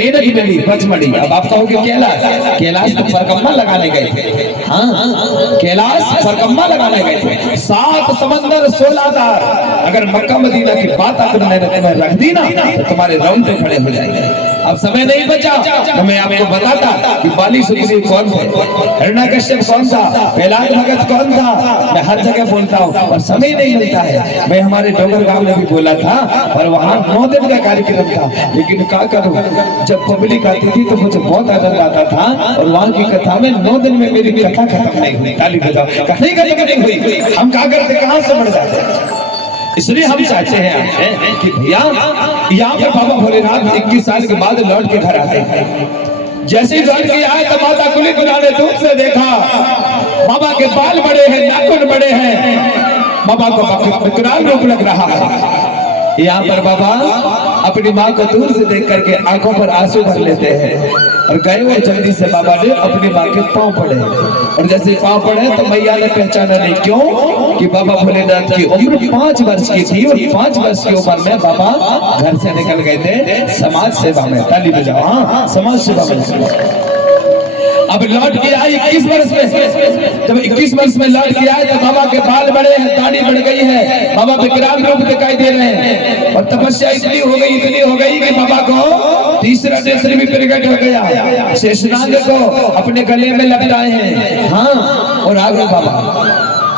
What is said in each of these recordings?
बेनगी मिली पचमढ़ी। अब आप कहोगे कैलाश, कैलाश तो परकम्मा लगाने गए थे। हाँ, कैलाश परकम्मा लगाने गए थे। 7 समंदर 16 दार। अगर मक्का मदीना की बात आपने रख दी ना तो तुम्हारे रोंगटे खड़े हो जाएंगे। अब समय नहीं बचा तो मैं आपको बताता कि बाली सुग्रीव कौन थे, हिरण्यकश्यप कौन था, प्रहलाद भगत कौन था। मैं हर जगह बोलता हूँ और समय नहीं मिलता है। मैं हमारे डोगर गांव में भी बोला था और वहाँ 9 दिन का कार्यक्रम था, लेकिन क्या करूँ, जब पब्लिक आती थी तो मुझे बहुत आनंद आता था। और वहाँ की कथा में 9 दिन में मेरी कथा खत्म नहीं हुई। ताली बजाओ, कथा ही खत्म नहीं हुई। हम क्या करते, कहाँ से बढ़ जाते। इसलिए हम चाहते हैं कि भैया यहाँ पे बाबा भोलेनाथ 21 साल के बाद लौट के घर आते हैं। जैसे ही लौट के आए तो माता कुली गुना ने दूर से देखा, बाबा के बाल बड़े हैं, नाखून बड़े हैं, बाबा को विकराल रूप लग रहा है। यहाँ पर बाबा अपनी माँ को दूर से देख करके आंखों पर आंसू भर लेते हैं और गए वो जल्दी से बाबा ने अपनी माँ के पांव पड़े। और जैसे पांव पड़े तो मैया ने पहचाना नहीं, क्यों कि बाबा भोलेनाथ की उम्र 5 वर्ष की थी और 5 वर्ष की उम्र में बाबा घर से निकल गए थे समाज सेवा में। ताली बजाओ, हाँ, समाज सेवा में। अब लौट के आई 21 वर्ष में। जब 21 वर्ष में लौट के आए तो बाबा के बाल बड़े हैं, दाढ़ी बढ़ गई है, बाबा विकराल रूप दिखाई दे रहे हैं। और तपस्या इतनी हो गई कि बाबा को तीसरा नेत्र भी प्रकट हो गया। शेषनाग को अपने गले में लपटाए हैं। हाँ, और आगे बाबा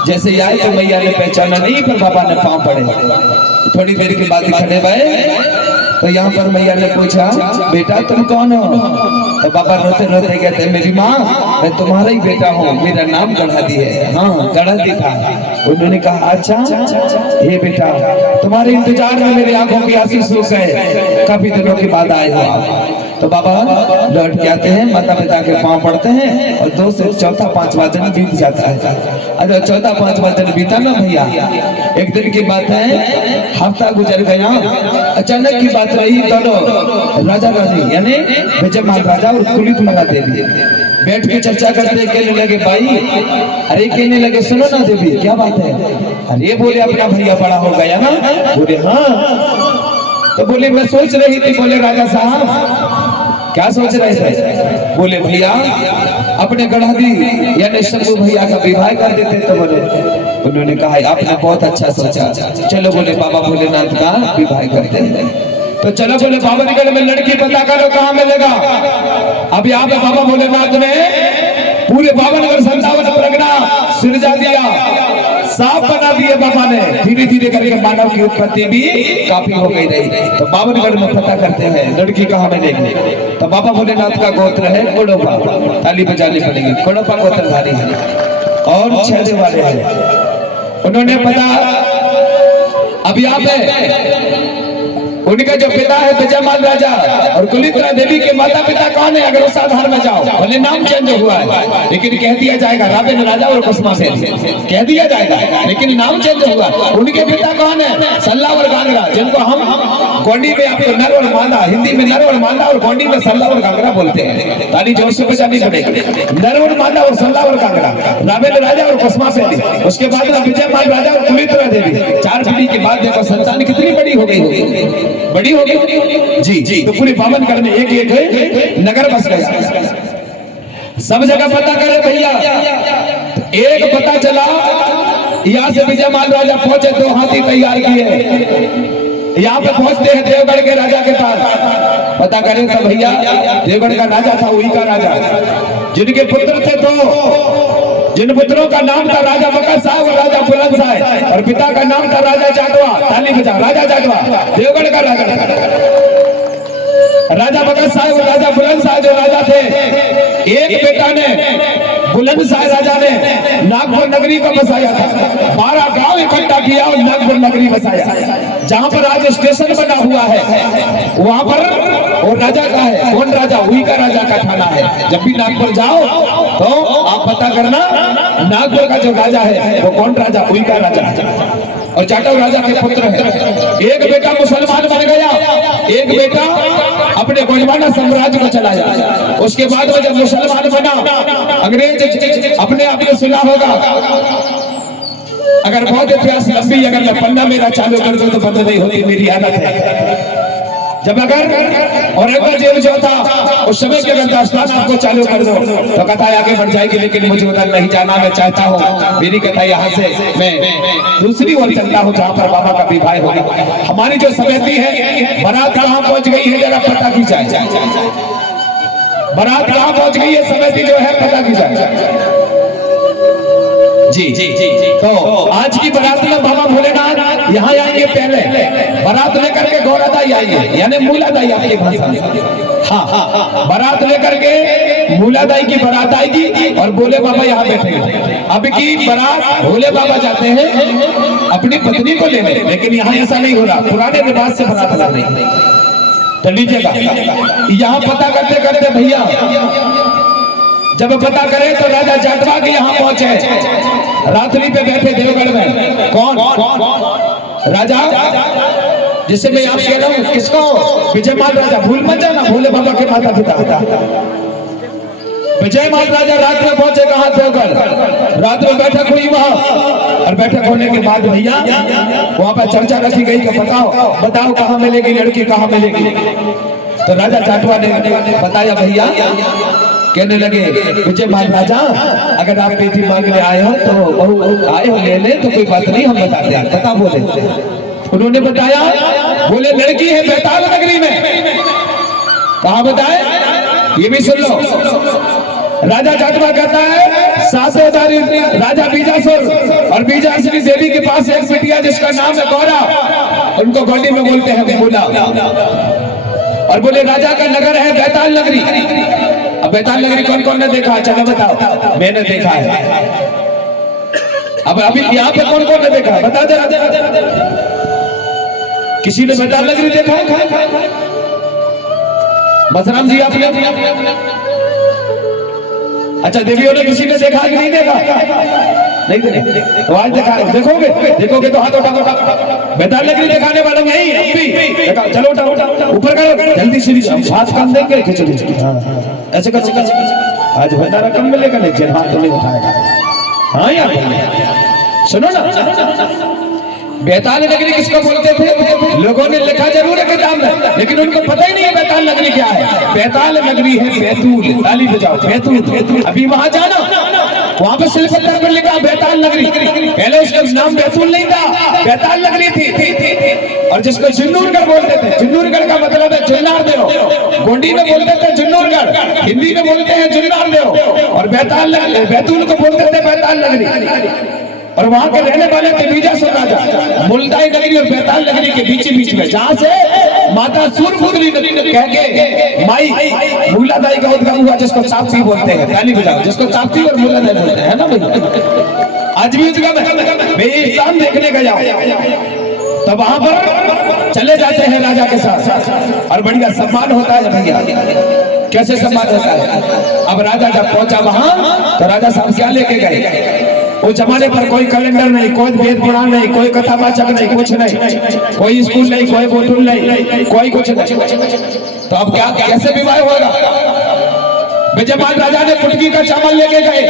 जैसे आए तो मैया ने पहचाना नहीं, पर बाबा ने पांव पड़े। थोड़ी देर के बाद खड़े भये तो यहाँ पर मैया ने पूछा, बेटा तुम कौन हो। तो बाबा रोते रोते कहते, मेरी माँ मैं तुम्हारा ही बेटा हूँ, मेरा नाम गढ़ादी है। हाँ, गढ़ादी था। उन्होंने कहा अच्छा ये बेटा, तुम्हारे इंतजार में मेरी आंखों की आंसू सूख गए, काफी दिनों के बाद आए हो आप। तो बाबा लौट के आते हैं, माता पिता के पांव पड़ते हैं और 2 से चौथा 5वां दिन बीत जाता है। अगर 14 5वां दिन बीता ना भैया, एक दिन की बात है, हफ्ता गुजर गया। अचानक की बात रही, दोनों राजा रानी यानी विजयमाल राजा और कुलीतुंगा देवी बैठ के चर्चा करते, कहने लगे भाई, अरे कहने लगे सुनो ना देवी क्या बात है। अरे बोले अपना भैया बड़ा हो गया ना। बोले हाँ। तो बोले मैं सोच रही थी। बोले राजा साहब क्या सोच रहे थे। बोले भैया अपने गढ़ादी यानी शंभू भैया का विवाह कर देते। तो बोले, उन्होंने कहा आपने बहुत अच्छा सोचा, चलो बोले बाबा भोलेनाथ का विवाह करते हैं। तो चलो बोले बाबरगढ़ में लड़की पता करो कहाँ मिलेगा। अब यहाँ पे बाबा भोलेनाथ ने पूरे 52 संतावन प्रगना सृजा दिया, साफ बना दिए बाबा ने। धीरे धीरे करके मानव की उत्पत्ति भी काफी हो गई रही। तो 52 में पता करते हैं लड़की कहाँ मिलेगी। तो बाबा भोलेनाथ का गोत्र है कोड़ोपा। ताली बजानी पड़ेगी। कोड़ोपा गोत्रधारी है और 6 वाले हैं। उन्होंने पता अब यहाँ पे उनका जो पिता है विजयमाल राजा और कुलीतुंगा देवी के माता पिता कौन है। अगर उस आधार में जाओ, भले नाम चेंज हुआ है लेकिन कह दिया जाएगा रावेन राजा और कुसुमा सेन कह दिया जाएगा, लेकिन नाम चेंज हुआ। उनके पिता कौन है, सल्ला और गांगड़ा, जिनको हम गोंडी में आपको नर और मादा, हिंदी में नर और मादा और गोंडी में सल्ला और गांगड़ा बोलते हैं। ताली जोर से बजानी पड़ेगी। नर और मादा और सल्ला और गांगड़ा, रावेन राजा और कुसुमा सेन। उसके बाद में विजयमाल राजा और कुलीतुंगा देवी। 4 पीढ़ी के बाद देखो संतान कितनी बड़ी हो गई होगी, बड़ी होगी जी। तो पूरे 52 में एक नगर बस गया। सब जगह पता करे भैया। एक पता चला यहाँ से विजयमाल राजा पहुंचे, 2 हाथी तैयार किए। यहाँ पे पहुंचते हैं देवगढ़ के राजा के पास। पता करें तो भैया देवगढ़ का राजा था वही का राजा, जिनके पुत्र थे 2, जिन पुत्रों का नाम था राजा बकर साहब और राजा बुलंद साहब, और पिता का नाम था राजा जाटवा। ताली बजा, राजा जाटवा देवगढ़ का राजा। राजा बकर साहब और राजा बुलंद साहब जो राजा थे, एक बेटा ने बुलंद साहब राजा ने नागपुर नगरी को बसाया था। 12 गांव इकट्ठा किया और नागपुर नगरी बसाया, जहां पर आज स्टेशन बना हुआ है। वहां पर वो राजा का है, कौन राजा, वही का राजा का थाना है। जब भी नागपुर जाओ तो आप पता करना नागपुर का जो राजा है वो कौन राजा, वही का राजा। और जाटव राजा के पुत्र है। एक बेटा मुसलमान बन गया, एक बेटा अपने गोंडवाना साम्राज्य को चलाया। उसके बाद वो जब मुसलमान बना, अंग्रेज अपने आप को सुना होगा। अगर बहुत इतिहास लंबी, अगर मैं पन्ना मेरा चालू कर दूं तो बंद नहीं होती, मेरी आदत है। जब अगर औरंगजेब जो था उस समय के अगर दास्तान आपको चालू कर दो तो कथा आगे बढ़ जाएगी, लेकिन मुझे उधर नहीं जाना, मैं चाहता हूँ मेरी कथा यहाँ से मैं दूसरी ओर चलता हूँ जहाँ पर बाबा का विवाह होगा। हमारी जो समिति है बारात कहाँ पहुँच गई है जरा पता की जाए, बारात कहाँ पहुँच गई है समिति जो है पता की जाए। जी जी जी तो आज की बारात में बाबा भोलेनाथ यहाँ आएंगे, पहले बारात लेकर के गौरादाई आएंगे, यानी मूलादाई आपकी भाषा में। हाँ, बारात लेकर के मूलादाई की बारात आएगी और भोले बाबा यहाँ बैठेंगे। अब की बारात भोले बाबा जाते हैं अपनी पत्नी को लेने, लेकिन यहाँ ऐसा नहीं हो रहा, पुराने रिवाज से बारात ला नहीं। तो लीजिएगा यहाँ पता करते करते भैया जब पता करें तो राजा जाटवा के यहाँ पहुंचे, रात्रि पे बैठे देवगढ़ में। कौन राजा जिसे मैं आप कह रहा हूँ, किसको? विजयमाल राजा। भूल मत जाना, भोले बाबा के माता पिता। विजयमाल राजा रात में पहुंचे कहाँ? देवगढ़। रात में बैठक हुई वहाँ, और बैठक होने के बाद भैया वहाँ पर चर्चा रखी गई कि बताओ कहाँ मिलेगी लड़की, कहाँ मिलेगी। तो राजा जाटवा ने बताया भैया, कहने लगे विजयमाल राजा अगर आप बेटी मांगने आए हो तो बहू आए हो लेने तो कोई बात नहीं, हम बताते हैं। बता बोले, उन्होंने बताया, बोले लड़की है बैताल नगरी में। कहाँ बताए? ये भी सुन लो। राजा जाटवा कहता है 7,000 राजा बीजासुर और बीजासुरी देवी के पास एक बिटिया जिसका नाम है गौरा, उनको गौड़ी में बोलते हैं भोला, और बोले राजा का नगर है बैताल नगरी। अब बैताल नगरी कौन कौन ने देखा? चलो बताओ। मैंने देखा है। अब अभी यहाँ पे कौन कौन ने देखा? बता दे। किसी ने बैताल नगरी देखा है? बसराम जी आपने? अच्छा, देवियों ने किसी ने देखा कि नहीं देखा? नहीं देखा तो आज देखोगे तो हाथ उठा। बैताल नगरी दिखाने वाला नहीं अब भी देखा। चलो उठा ऊपर करो जल्दी से, हाथ काम देंगे खिचड़ी ऐसे कर। आज भंडारा कम मिलेगा लेकिन हाथ तो नहीं उठाएगा। हाँ यार सुनो ना, बैताल नगरी किसको बोलते थे? लोगों ने लिखा जरूर है किताब में, लेकिन उनको पता ही नहीं है बैताल नगरी क्या है। बैताल नगरी है बैतूल। ताली बजाओ, बैतूल। अभी वहां जाना, वहां पे शिल्पत्तर पर लिखा बैताल नगरी। पहले उसका नाम बैतूल नहीं था, बैताल नगरी थी। और जिसको जुन्नूरगढ़ बोलते थे, जुन्नूरगढ़ का मतलब है जुन्नार देव। गोंडी में बोलते थे जुन्नूरगढ़, हिंदी में बोलते हैं जुन्नार देव, और बैतूल को बोलते थे बैताल नगरी। और वहां के रहने वाले थे बीजासुर राजा। मुल्ताई नगरी और बैताल नगरी के बीच में, जहाँ से माता सूरपुत्री कह के माई मूलादाई का उद्गम हुआ, जिसको चापती बोलते हैं। ताली बजाओ, जिसको चापती और मूलादाई बोलते हैं ना भाई। आज भी उद्गम है। मैं स्थान देखने गया तो वहां पर चले जाते हैं राजा के साथ, और बढ़िया सम्मान होता है भैया। कैसे सम्मान होता है? अब राजा जब पहुंचा वहां तो राजा साहब क्या लेके गए? उस जमाने पर कोई कैलेंडर नहीं, कोई वेद पुराण नहीं, कोई कथावाचक नहीं, कुछ नहीं, कोई स्कूल नहीं, कोई बोतल नहीं, कोई कुछ नहीं। तो अब क्या कैसे विवाह होगा? विजयमाल राजा ने पुटकी का चावल लेके गए,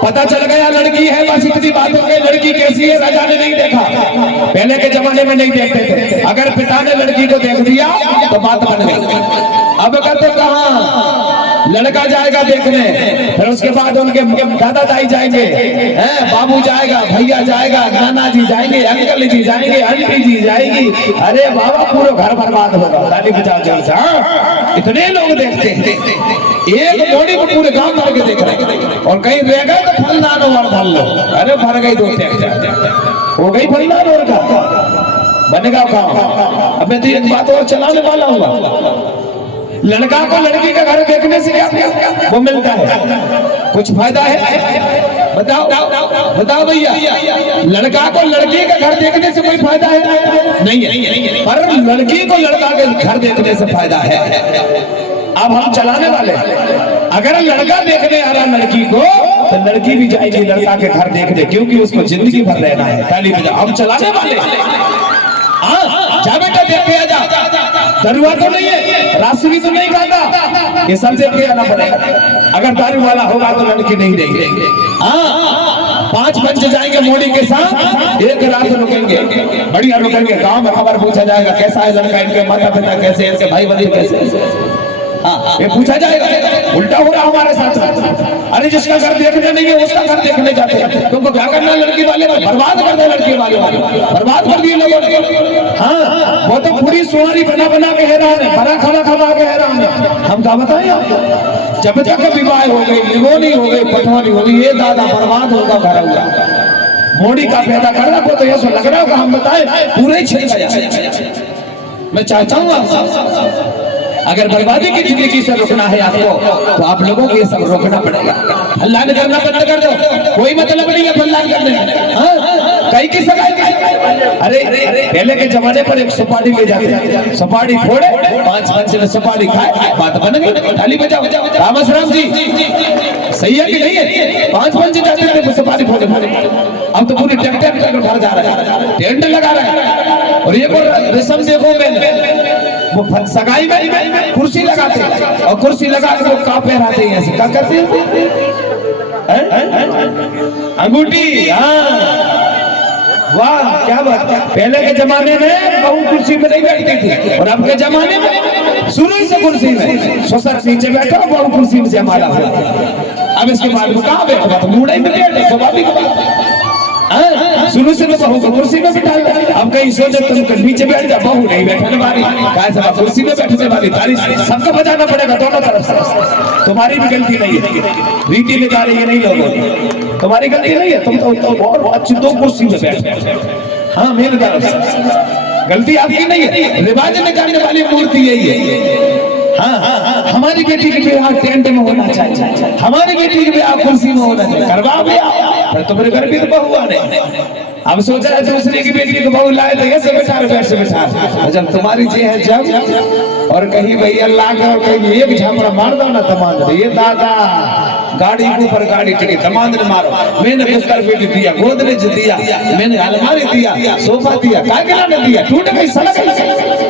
पता चल गया लड़की है, बस इतनी बात हो गई। लड़की कैसी है राजा ने नहीं देखा, पहले के जमाने में नहीं देखते थे। अगर पिता ने लड़की को देख दिया तो बात बन गई। अब कहते कहाँ लड़का जाएगा देखने, फिर उसके बाद उनके दादा दाई जाएंगे, बाबू जाएगा, भैया जाएगा, नाना जी जाएंगे, अंकल जी जाएंगे, आंटी जी जाएगी। अरे बाबा पूरा घर बर्बाद होगा। ताली बजाओ जोर से। हाँ, इतने लोग देखते हैं, एक बॉडी को पूरे गांव भर के देख रहे हैं। और कहीं रह गए तो फलदान और भर लो। अरे भर गई 2 हो गई फलदान और का बनेगा गाँव। अब मैं तो एक बात और चलाने वाला हुआ। लड़का को लड़की का घर देखने से क्या वो मिलता है? कुछ फायदा है? बताओ भैया। लड़का को लड़की का घर देखने से कोई फायदा है? नहीं है, पर लड़की को लड़का के घर देखने से फायदा है। अब हम चलाने वाले, अगर लड़का देखने आ रहा लड़की को तो लड़की भी जाएगी लड़का के घर देखने, क्योंकि उसको जिंदगी भर रहना है। ताली बजाओ, हम चलाने वाले। जा बेटा देख के आजा। दरुआ तो नहीं है, राशि तो नहीं खाता, ये सब देख के आना पड़ेगा। अगर दारू वाला होगा तो लड़की नहीं देंगे। हाँ, 5 पंच जाएंगे मोड़ी के साथ, 1 रात रुकेंगे, बढ़िया रुकेंगे। गांव में खबर पूछा जाएगा कैसा है लड़का, इनके माता पिता कैसे, इनके भाई बंधु कैसे। ये पूछा जाएगा। उल्टा हो रहा हमारे साथ। अरे जिसका घर देखने नहीं है उसका घर देखने जाते हैं। तुमको क्या करना लड़की वाले, बर्बाद कर दे लड़की वाले, बर्बाद कर दिए लोगों ने। हाँ, वो तो पूरी सुहारी बना बना के हैरान है, बड़ा खाना खा के हैरान है। हम क्या बताएं आपको, जब तक विवाह हो गई, निगोनी हो गई, पटवानी हो गई, ये दादा बर्बाद होगा घर होगा। मोड़ी का पैदा कर रहा तो ये लग रहा होगा, हम बताएं पूरे छिड़ गया। मैं चाहता हूँ आप अगर बर्बादी की जिंदगी से रोकना है आपको, तो आप लोगों को ये सब रोकना पड़ेगा। फल्लान करना बंद कर दो, कोई मतलब नहीं है फल्लान करने में। कई की सगाई, अरे पहले के जमाने पर एक सुपारी ले जाते, सुपारी फोड़े, 5 पंच ने सुपारी खाए, बात बन गई। ताली बजाओ रामसराम जी, सही है कि नहीं है? 5 पंच जाते थे सुपारी फोड़े। अब तो पूरी ट्रैक्टर उठा जा रहा है, टेंट लगा रहा है। और ये रस्म देखो, मैंने वो सगाई में कुर्सी लगाते हैं, और कुर्सी लगा के वो का पहराते हैं, ऐसे क्या करते हैं? अंगूठी। हाँ, वाह क्या बात। पहले के जमाने में बहू कुर्सी में नहीं बैठती थी, और अब के जमाने में शुरू से कुर्सी में ससुर नीचे बैठा, बहू कुर्सी में जमाला हुआ। अब इसके बाद वो कहाँ बैठा, तो मुड़े में बैठे, स्वाभाविक बात। शुरू से मैं बहू को कुर्सी में बिठा लिया। अब कहीं सोचे तुम नीचे बैठ जा, बहू नहीं बैठने वाली, कैसे कुर्सी में बैठने वाली। ताली सबको बजाना पड़ेगा दोनों तरफ से। तुम्हारी भी गलती नहीं है, रीति में जा रही है नहीं लोगों, तुम्हारी गलती नहीं है। तुम तो और अच्छी दो कुर्सी में बैठ। हाँ, मेरी तरफ से गलती आपकी नहीं है। रिवाज में जाने वाली मूर्ति यही है। हाँ, हमारी बेटी की ब्याह टेंट में होना चाहिए, हमारी बेटी की ब्याह कुर्सी में होना चाहिए। करवा ब्याह, पर तुम्हारे घर भी तो बहू आने। अब सोचा है दूसरे की बेटी को बहू लाए तो ऐसे बैठा रहे, वैसे बैठा। जब तुम्हारी जी है जब, और कहीं भैया लाग और कहीं एक झापड़ा मार दो ना तमाम, ये दादा गाड़ी के ऊपर गाड़ी चढ़ी, तमाम ने मारो। मैंने बिस्तर बेटी दिया, गोदरेज दिया, मैंने अलमारी दिया, सोफा दिया, कागला ने दिया, टूट गई सड़क।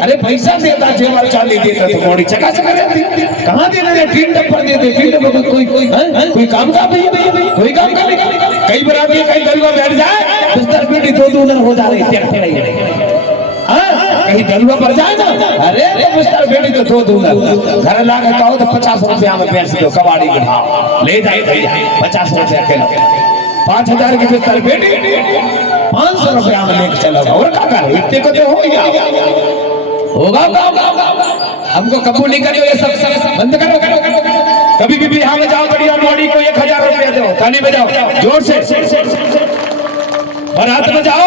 अरे पैसा देता, जेवर चांदी देता तो मोड़ी चका चका रहती। कहाँ दे रहे? टीन पर देते, टीन पर कोई काम का भैया, कोई काम का नहीं। कई बराती कई गरीबा बैठ जाए, बिस्तर बेटी दो दून हो जा रही, कहीं दलुआ पर जाए ना, अरे बिस्तर बेटी तो दो दून घर ला के कहो तो 50 रुपया में बेच दो, कबाड़ी बिठाओ, ले जाए 50 रुपया किलो। 5000 की बिस्तर बेटी 500 रुपया में लेके चलो। और क्या करो, इतने को तो होगा। हमको कबूल नहीं करियो, ये सब बंद करो। कभी भी बिहार में जाओ, बढ़िया मोड़ी को 1000 रुपया दो, ताली बजाओ जोर से, और हाथ में जाओ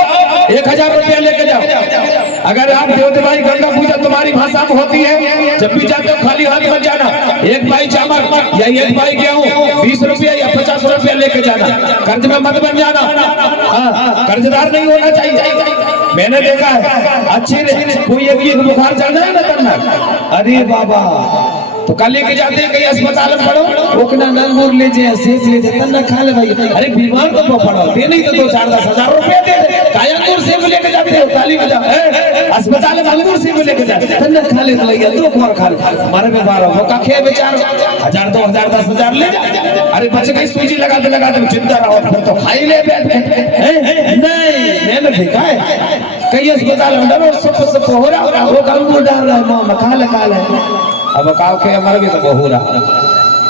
1000 रुपया लेके जाओ। अगर आप देवते भाई गंगा पूजा तुम्हारी भाषा में होती है, जब भी जाते हो खाली हाथ मत जाना। एक भाई चावल या एक भाई गेहूं 20 रुपया या 50 रुपया लेके जाना। कर्ज में मत बन जाना, कर्जदार नहीं होना चाहिए। मैंने देखा है अच्छी कोई एक बुखार चढ़ जाए ना करना, अरे बाबा तो कल लेके जाते हैं कहीं अस्पताल में पड़ो, ओकना नंगूर ले जाए, सेब ले जाए, तन्ना खा ले भाई। अरे बीमार तो पड़ो, दे नहीं तो 2-4-10 हजार रुपया दे दे। काया अंगूर सेब लेके जाते हो, ताली बजाओ। अस्पताल में अंगूर सेब लेके जाते, तन्ना खा ले तो भैया, 2 खोर खा ले, हमारे बीमार हो का खे बेचारो 1000 2000 10 हजार ले जा। अरे बच्चे कहीं सूजी लगाते लगाते चिंता रहो, फिर तो खाई ले बैठ नहीं। मैंने देखा है कई अस्पताल में डरो सब हो रहा, वो अंगूर डाल रहा है, मां खा ले। अब काव के हमारे भी तो बहु रहा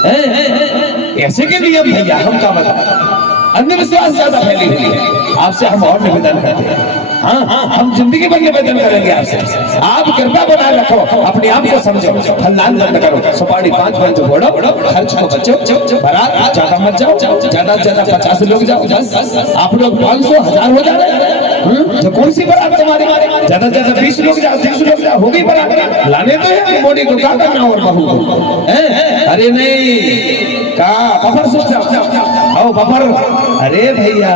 है। ऐसे के नियम भैया, हम क्या बताएं। अंधविश्वास ज्यादा फैली हुई है। आपसे हम और निवेदन करते हैं, हाँ हम जिंदगी भर निवेदन करेंगे आपसे, आप कृपा बनाए रखो, अपने आप को समझो, फलदान बंद करो, सुपारी 5 पंच फोड़ो, खर्च को बचो, बारात ज्यादा मत जाओ, ज्यादा से ज्यादा 50 लोग जाओ, आप लोग 500 1000 हो जा रहे। जो कौन सी बारात तुम्हारी, ज्यादा से ज्यादा 20 लोग जाओ, 30 लोग जाओ, होगी बारात। लाने तो है मोदी को क्या करना और बहू को, अरे नहीं का बफर सोच जाओ बफर। अरे भैया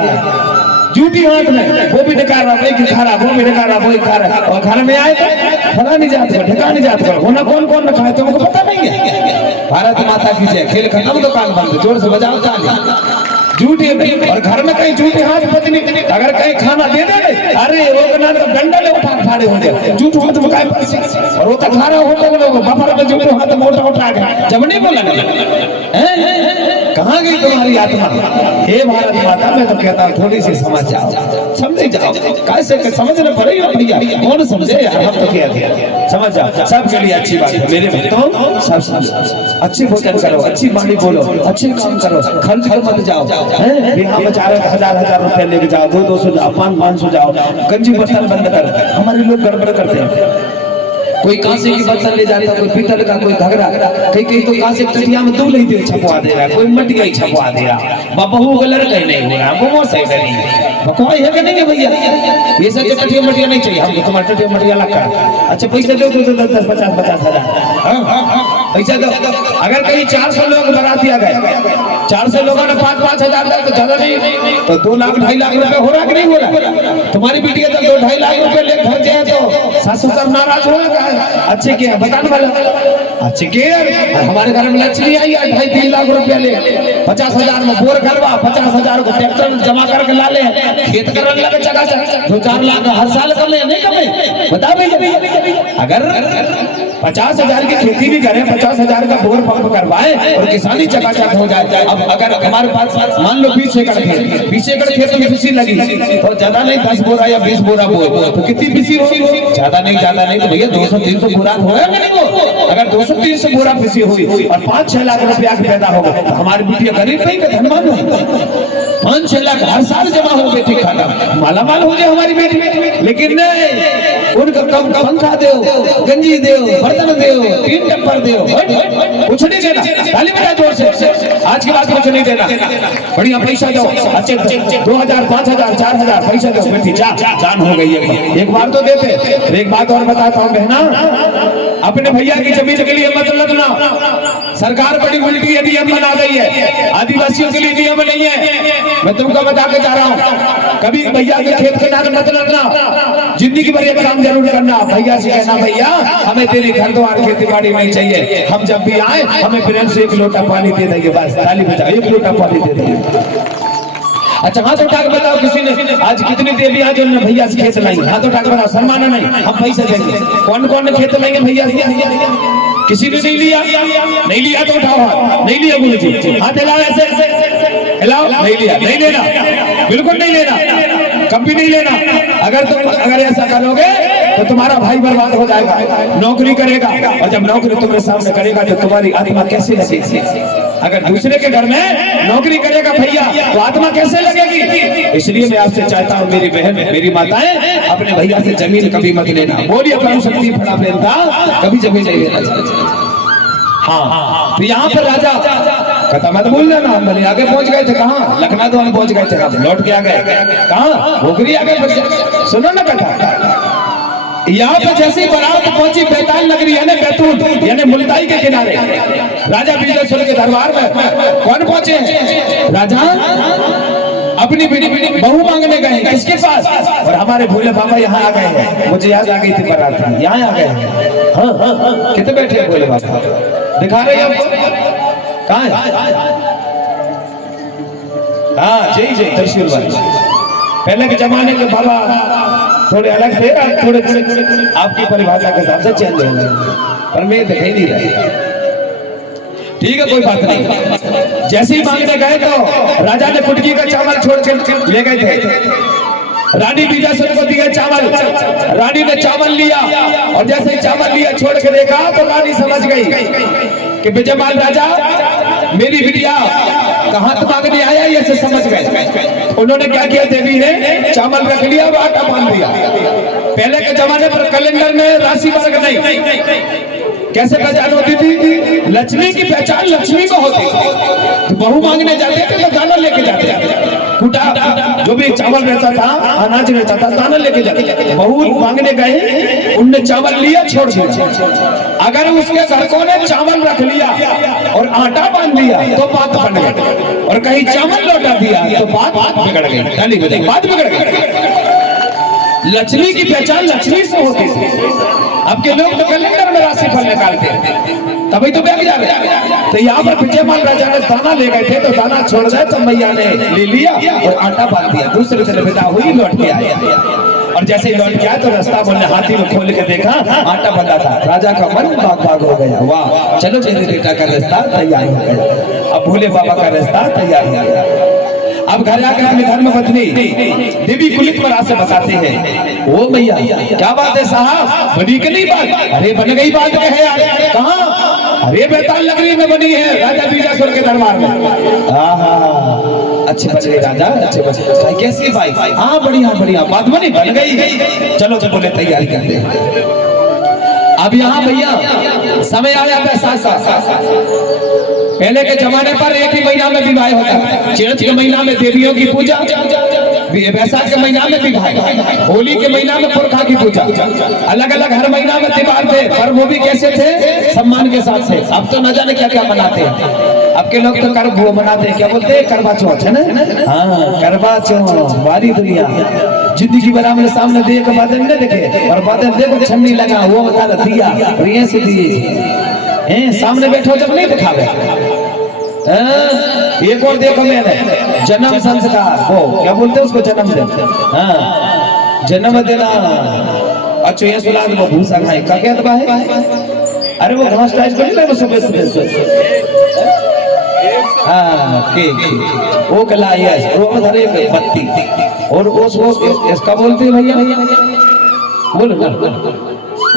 जूठी हाथ में, वो भी निकाल रहा, वही खा रहा, वो भी निकाल रहा, वही खा रहा, और घर में आए फलानी जात को ठिकानी जात को होना कौन कौन रखा है तुमको पता नहीं है। भारत माता की जय, खेल खत्म, दुकान बंद, जोर से बजाओ ताली। झूठी और घर में कहीं झूठी हाथ पत्नी अगर कहीं खाना दे दे, अरे वो तो डंडा ले उठा ठाड़े हो जाए, झूठ हाथ में काय और वो तो खाना होता है लोग बफर में झूठे हाथ मोटा उठा गया, जब नहीं बोला कहाँ गई तुम्हारी आत्मा। हे भारत माता, मैं तो कहता हूँ थोड़ी सी समझ जाओ, समझे जाओ, कैसे समझना पड़ेगा भैया, कौन समझे यार, हम तो क्या समझ जाओ, सबके लिए अच्छी बात है मेरे भक्तों। सब अच्छे भोजन करो, अच्छी वाणी बोलो, अच्छे काम करो, खर्च मत जाओ, यहाँ बेचारे हजार रुपया लेके जाओ, 200 जाओ, 500 जाओ, गंजी बर्तन बंद कर। हमारे लोग गड़बड़ करते हैं, कोई कांसे की बर्तन ले जाता, कोई पीतल का, कोई घगरा, कहीं तो कांसे टटिया में दूध नहीं दे छपवा दे रहा, कोई मटिया ही छपवा दे रहा, बहू का लड़का ही नहीं हो रहा, वो सही नहीं बकवाई है कि नहीं है भैया? ये सब टटिया मटिया नहीं चाहिए हमको, तुम्हारा टटिया मटिया लगा। अच्छा पैसे दो 10 50 हजार पैसा दो। अगर कहीं 400 लोग बाराती आ गए, 400 लोगों ने 5-5 हजार तो ज्यादा नहीं, तो 2 लाख 2.5 लाख रुपए हो रहा कि नहीं हो रहा? तुम्हारी बिटिया तो 2-2.5 लाख रुपए ले घर जाए तो सासू सब नाराज होगा। अच्छे के बताने वाला अच्छे के हमारे घर में लक्ष्मी आई 2.5-3 लाख रुपया ले, 50 हजार में बोर करवा, 50 हजार को ट्रैक्टर जमा करके ला ले, खेत करने लगे चकाचक, 2-4 लाख हर साल कर ले, नहीं कमे बता भैया। अगर 50 हजार की खेती भी करें, 50 हजार का बोर पंप करवाए और किसानी चकाचक हो जाए। अब अगर हमारे पास मान लो 20 एकड़ खेत, 20 एकड़ खेत में बिसी लगी तो ज्यादा नहीं 10 बोरा या 20 बोरा बोर, तो कितनी बिसी होगी? ज्यादा नहीं तो भैया 200-300 बोरा होगा कि नहीं वो? अगर 200-300 बोरा बिसी हुई और 5-6 लाख रुपया पैदा होगा तो हमारी बिटिया गरीब नहीं का धनवान हो, 5-6 लाख हर साल जमा हो बेटी खाता, मालामाल हो जाए हमारी बेटी। लेकिन नहीं, उनका कम पंखा दो, गंजी दो, बर्तन दो, 3 टप्पर दो, कुछ नहीं देना। ताली बजा जोर से, आज के बाद कुछ नहीं देना, बढ़िया पैसा दो, अच्छे 2000 5000 4000 पैसा दो बेटी, जान हो गई है। एक बार तो देते। एक बात और बताता हूँ बहना, अपने भैया की जमीन के लिए मत लड़ना। सरकार बड़ी उल्टी नियम बना गई है, आदिवासियों के लिए नियम नहीं है। मैं तुमको बता के जा रहा हूँ, कभी भैया के खेत के नाम मत लड़ना, जिंदगी भर एक काम जरूर करना, भैया से कहना भैया हमें तेरे घर द्वार खेती बाड़ी नहीं चाहिए, हम जब भी आए हमें प्रेम से 1 लोटा पानी दे देंगे, बस ताली बजाओ, 1 लोटा पानी दे देंगे। अच्छा हाथ उठा के बताओ किसी ने आज कितनी देवियां जो भैया से खेत लाई, हाथ उठा के बताओ, सम्मान नहीं हम पैसे देंगे। कौन कौन ने खेत लाएंगे भैया से? किसी ने नहीं लिया? नहीं लिया तो उठाओ हाथ। नहीं लिया गुरु जी, हाथ हिलाओ, ऐसे हिलाओ। नहीं लिया, नहीं लेना, बिल्कुल नहीं लेना, कभी नहीं लेना। अगर ऐसा करोगे तो तुम्हारा भाई बर्बाद हो जाएगा, नौकरी करेगा, और जब नौकरी तुम्हारे सामने करेगा तो तुम्हारी आत्मा कैसे लगेगी? अगर दूसरे के घर में नौकरी करेगा भैया तो आत्मा कैसे लगेगी? इसलिए मैं आपसे चाहता हूँ मेरी बहन मेरी माताएं, अपने भैया से जमीन कभी मत लेना। बोलिए परम शक्ति फड़ा लेता कभी जमीन नहीं लेना। हाँ, तो यहाँ पर राजा कथा मत भूल जाना, हम आगे पहुंच गए थे। कहाँ? लखनऊ हम पहुंच गए थे, लौट के आ गए। कहाँ? भोगरी आ गए। सुनो ना कथा, यहाँ पे जैसे बारात पहुंची बैताल नगरी यानी बैतूल यानी मुल्ताई के किनारे, राजा बिजनेश्वर के दरबार में कौन पहुंचे? राजा अपनी बहू मांगने गए। किसके पास? और हमारे भोले बाबा यहाँ आ गए हैं। मुझे याद आ गई थी बारात, यहाँ आ गए हैं। हाँ, कितने बैठे हैं भोले बाबा? दिखा रहे हैं कहाँ है? हाँ, जय जय त्रिशूल वाले। पहले के जमाने के बाबा थोड़े अलग थे, थोड़े आपकी परिभाषा के हिसाब से चेंज हो गए, पर मैं दिखाई नहीं रही। ठीक है, कोई बात नहीं। जैसे ही मांगने गए तो राजा ने कुटकी का चावल छोड़ के ले गए थे। रानी बीजासुर को दिया चावल, रानी ने चावल लिया और जैसे ही चावल लिया छोड़ के देखा तो रानी समझ गई कि विजयपाल राजा मेरी बिटिया कहाँ तो मांगने आया, ये से समझ गए। उन्होंने क्या किया, देवी ने चावल रख लिया और आटा बांध दिया। पहले के जमाने पर कैलेंडर में राशि वर्ग नहीं, कैसे पहचान होती थी? लक्ष्मी की पहचान लक्ष्मी को होती थी। तो बहू मांगने जाते थे तो दाना लेके जाते थे, कुटा जो भी चावल रहता था, अनाज रहता था, दाना लेके जाते। बहू मांगने गए, उनने चावल लिया छोड़ दिया। अगर उसके घरकों ने चावल रख लिया और आटा बांध दिया तो बात बन गई, और कहीं चावल लौटा दिया तो बात बिगड़ गई। बात बिगड़ गई। लक्ष्मी की पहचान लक्ष्मी से होती थी। अब के लोग तो कैलेंडर में राशि फल निकालते हैं, तभी तो बैठ जा रहे। तो यहाँ पर विजयपाल राजा ने दाना ले गए थे, तो दाना छोड़ गए तो मैया ने ले लिया और आटा बांध दिया। दूसरे दिन विदा हुई, लौट के आया, और जैसे ही लौट के आया तो रास्ता बोलने हाथी में खोल के देखा आटा बंधा था। राजा का मन बाग हो गया, वाह चलो मेरे बेटा का रास्ता तैयार हो गया, अब भोले बाबा का रास्ता तैयार हो गया। अब घर आकर अपनी धर्म पत्नी देवी कुलित पर से बताते हैं, ओ भैया क्या बात है साहब, बनी कि नहीं बात? अरे बन गई बात है। कहाँ? अरे बेताल नगरी में बनी है, राजा बीजासुर के दरबार में। अच्छे बच गए राजा, अच्छे बच गए। कैसी भाई? हाँ बढ़िया बढ़िया, बात बनी, बन गई। चलो चलो बोले तैयारी करते हैं। अब यहाँ भैया समय आया था पहले के जमाने पर एक ही महीना में विवाह होता है। चैत के महीना में देवियों की पूजा, वैशाख के महीना में विवाह, होली के महीना में पुरखा की पूजा, अलग अलग हर महीना में त्योहार थे। पर वो भी कैसे थे? सम्मान के साथ थे। अब तो न जाने क्या क्या मनाते हैं। अब के लोग तो वो मनाते हैं, क्या बोलते हैं, करवा चौथ, है ना? हाँ करवा चौथ, बारी दुनिया जिंदगी बना मेरे सामने देख बादल न देखे और बादल देखो छन्नी लगा, वो बता दिया और ये से दिए सामने बैठो जब नहीं दिखावे। एक और देखो मैंने जन्म संस्कार, वो क्या बोलते हैं उसको, जन्मदिन। हाँ जन्म देना। अच्छा ये सुना वो भूसा खाए का क्या दबा है? अरे वो घास टाइस को नहीं, वो सुबह सुबह हाँ केक वो कलाई वो धरे बत्ती और इसका बोलते भैया बोल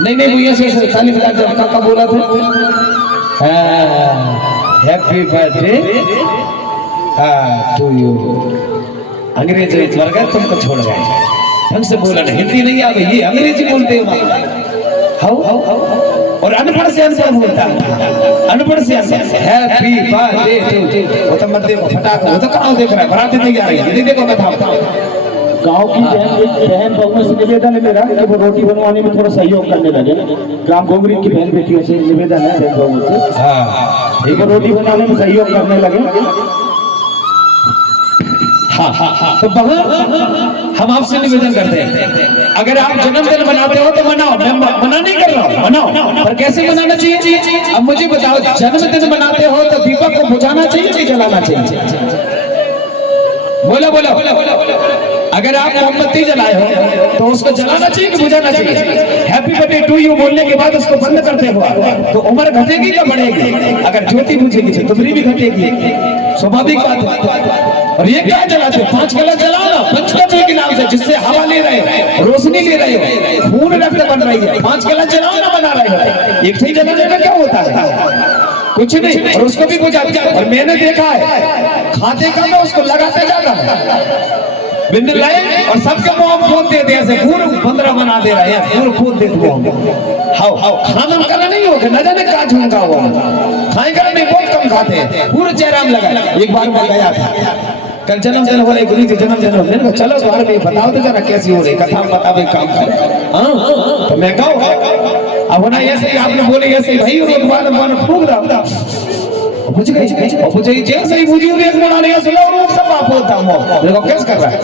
नहीं भैया से खाली का बोला था हैप्पी बर्थडे टू यू। अंग्रेजी वर्ग तुमको छोड़ गए, ढंग से बोला नहीं, हिंदी नहीं आ गई, ये अंग्रेजी बोलते हैं। और अनपढ़ से अनपढ़ बोलता है, अनपढ़ से हैप्पी बर्थडे टू। वो तो मत देखो फटाका, वो तो कहाँ देख रहा है, बराती नहीं आ रही है, देखो मैं था गांव की बहन बहुओं से निवेदन है मेरा कि वो रोटी बनवाने में थोड़ा सहयोग करने लगे। ग्राम गोमरी की बहन बेटियों से निवेदन है बहन बहुओं से, हाँ वो रोटी बनाने में सहयोग करने लगे। हाँ तो बहन हम आपसे निवेदन करते हैं, अगर आप जन्मदिन मनाते हो तो मनाओ, मैं मना नहीं कर रहा हूँ, मनाओ, पर कैसे मनाना चाहिए? अब मुझे बताओ, जन्मदिन मनाते हो तो दीपक को बुझाना चाहिए, जलाना चाहिए? बोलो बोलो। अगर आप मोमबत्ती जलाए हो तो उसको जलाना चाहिए कि बुझाना चाहिए? हैप्पी बर्थडे टू यू बोलने के बाद उसको बंद करते हो तो उम्र घटेगी या बढ़ेगी? अगर ज्योति बुझेगी तो उम्र भी घटेगी, स्वाभाविक बात है। और ये क्या जलाते हो? 5 कलश जलाना पंचतत्व के नाम से, जिससे हवा ले रहे हो, रोशनी ले रहे हो, खून रक्त बन रही है। 5 कलश जलाना बना रहे हो, एक ही जलाने में क्या होता है? कुछ नहीं। और उसको भी बुझाते। और मैंने देखा है खाते का मैं उसको लगाते जाता हूँ बिंद लाए और सबके मुंह फूट देते हैं, ऐसे पूरा 15 बना दे रहे हैं, पूरा फूट देते हैं। हाउ खाना करना नहीं होगा, न जाने क्या झुमका हुआ खाए करना नहीं, बहुत कम खाते हैं, पूरा चेहरा में लगा। एक बार मैं गया था, कल जन्मदिन हो रही, गुरु जी जन्मदिन हो रही, चलो द्वार में बताओ तो जरा कैसी हो रही कथा, बताओ काम करे। हाँ तो मैं कहूँ अब ना ऐसे आपने बोले ऐसे भाई और फूक रहा बुझ गई जैसे ही बुझी एक मोड़ा नहीं सुना और सब आप होता हूं देखो कैसे कर रहा है।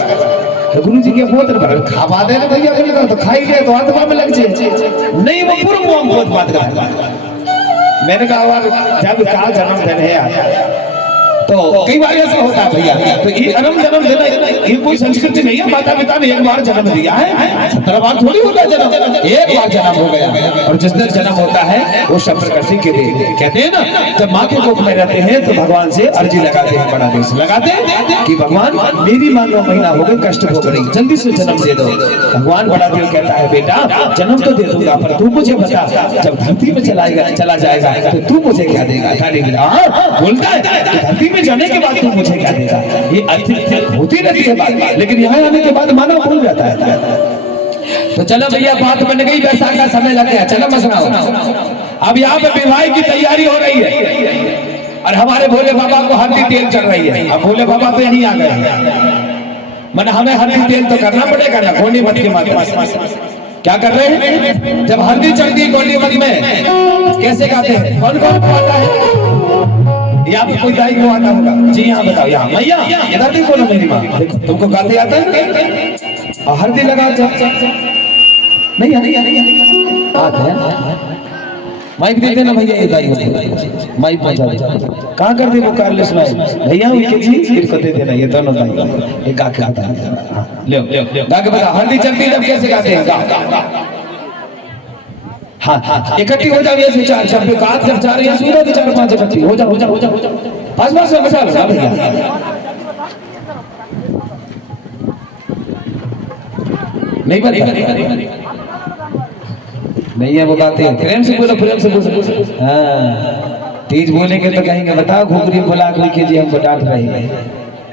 तो गुरु जी के बोतल पर खावा दे ना भैया, अगर तो खाई ले तो आत्मा में लग जाए, नहीं वो पूरा मुंह बहुत बात कर रहा है। मैंने कहा जब कहा जन्मदिन है तो कई बार ऐसा होता है भैया, तो ये जन्म देना ये कोई संस्कृति नहीं है। माता पिता ने एक बार जन्म दिया है, 17 बार थोड़ी होता है जन्म, एक बार जन्म हो गया। और जिस दिन जन्म होता है वो सब प्रकृति के लिए कहते हैं ना, जब माँ के कोख में रहते हैं तो भगवान से अर्जी लगाते हैं, बड़ा देश लगाते हैं कि भगवान मेरी मान लो महीना हो गई, कष्ट भोग रही, जल्दी से जन्म दे दो। भगवान बड़ा देव कहता है बेटा जन्म तो दे दूंगा, पर तू मुझे बता जब धरती में चला जाएगा तो तू मुझे क्या देगा? बोलता है धरती में जाने के बाद तू मुझे क्या देगा? ये होती रहती है बात, लेकिन यहाँ आने के बाद मानव भूल जाता है। तो चलो भैया बात बन गई, वैशाख का समय लग गया, चलो मसना। अब यहाँ पे विवाह की तैयारी हो रही है और हमारे भोले बाबा को हल्दी तेल चढ़ रही है। अब भोले बाबा तो यहीं आ गए, मैंने हमें हल्दी तेल तो करना पड़ेगा ना, गोंडी मत के माध्यम से। क्या कर रहे हैं? जब हल्दी चढ़ती है गोंडी मत में कैसे गाते हैं? कौन कौन को आता है? यहाँ पे कोई दाई को आता होगा जी? यहाँ बताओ, यहाँ मैया इधर भी बोलो मेरी माँ, देखो तुमको गाते आता है? और हल्दी लगा नहीं आते हैं। माइक दे देना भैया, ये दाई होती माइक पहुंचा दे। कहाँ कर दे वो कारलेस में भैया उनके जी इनको दे देना, ये दोनों दाई एक गा के आता है। ले गा के बता, हल्दी चलती जब कैसे गाते हैं? हाँ इकट्ठी हो जाओ, ये चार शब्द काट जब चार या सूरज 4-5 इकट्ठी हो जाओ 5 से बचा लो भैया। नहीं बनता, नहीं है वो बातें। प्रेम से बोलो, प्रेम से बोलो। हाँ, तेज बोलेंगे तो कहेंगे बताओ घुघरी बोला कोई के जी हमको डांट रही है,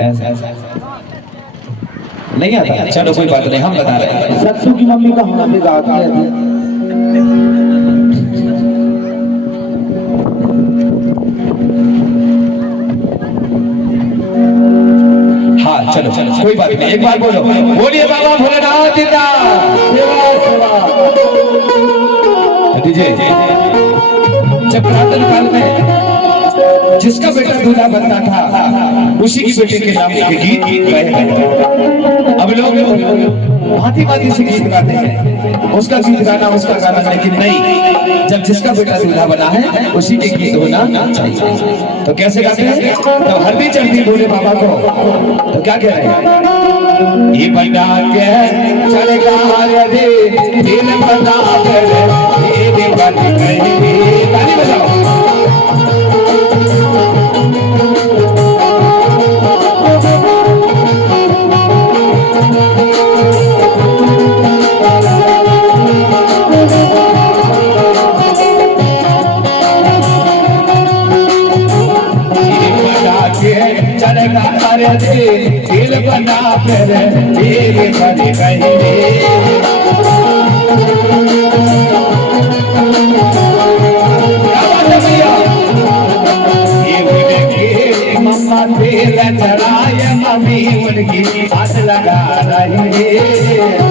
ऐसा नहीं आता। चलो कोई बात नहीं, हम बता रहे हैं। सत्सु की मम्मी का हम गाती है। हाँ चलो चलो कोई बात नहीं, एक बार बोलो, बोलिए बाबा भोलेनाथ डीजे। जब पुरातन काल में जिसका बेटा दूल्हा बनता था उसी की बेटे के नाम के गीत गाए गए। अब लोग भांति भांति से गीत गाते हैं, उसका गीत गाना उसका गाना, लेकिन नहीं, जब जिसका बेटा दूल्हा बना है उसी के गीत होना चाहिए। तो कैसे गाते हैं? तो हल्दी चढ़ती भोले बाबा को तो क्या कह रहे हैं? ये बना के चलेगा रे दिल बना के ये बन गई। ताली बजाओ। दिल बना कर ये बन गई। मम्मा तेल चढ़ाए मम्मी उनकी हाथ लगा रही है।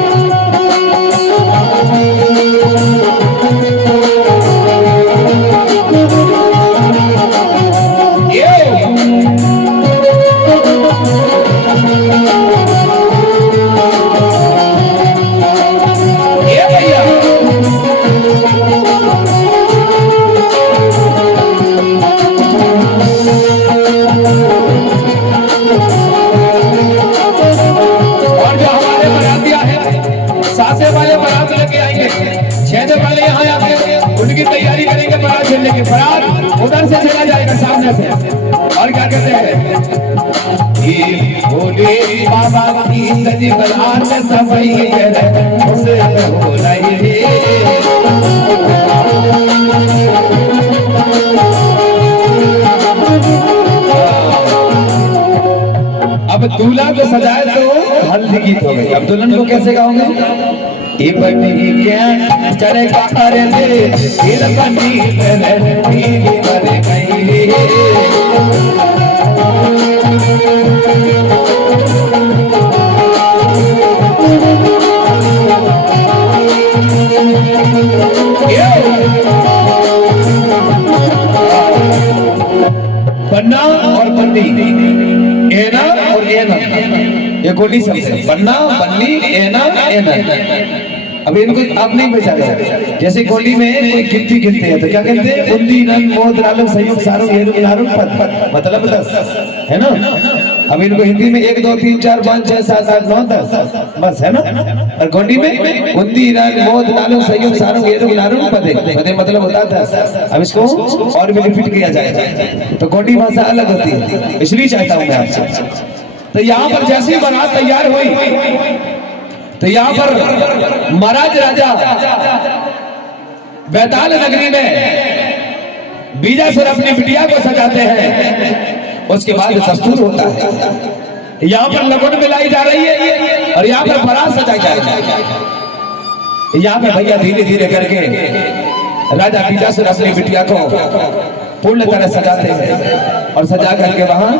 उनकी तैयारी करेंगे बारात झेलने की। बारात उधर से चला जाएगा सामने से। और क्या कहते हैं? ये भोले बाबा की सजी बारात सफाई उसे हो रही है। अब दूल्हा को सजाए तो हल्दी गीत हो गई। अब दुल्हन को कैसे गाओगे? ये बनी क्या चढ़ेगा अरे दे ये बनी तेरे नीली बने गई। बन्ना और बन्नी, एना और एना, ये कोडी शब्द है। बन्ना बन्नी एना एना। अब इनको आप नहीं पहचाने। जैसे कोडी में कोई गिनती गिनते हैं तो क्या कहते हैं? उन्दी नन मोद रालम संयुक्त सारो ये नारुन पद, मतलब 10 है ना। अब इनको हिंदी में 1 2 3 4 5 6 7 8 9 10 बस है ना। और कोडी में उन्दी नन मोद रालम संयुक्त सारो ये नारुन पद मतलब होता है 10। अब इसको और भी रिपीट किया जाएगा तो कोडी भाषा अलग होती है, इसलिए चाहता हूं मैं आपसे। तो यहाँ पर जैसी बारात तैयार हुई तो यहाँ पर महाराज राजा बैताल नगरी में बीजासुर अपनी बिटिया को सजाते हैं। उसके बाद दस्तूर होता है, यहाँ पर लगन मिलाई जा रही है और यहाँ पर बारात सजाई जा रही है। यहाँ पे भैया धीरे धीरे करके राजा बीजासुर अपनी बिटिया को पूर्ण तरह सजाते हैं और सजा करके वहां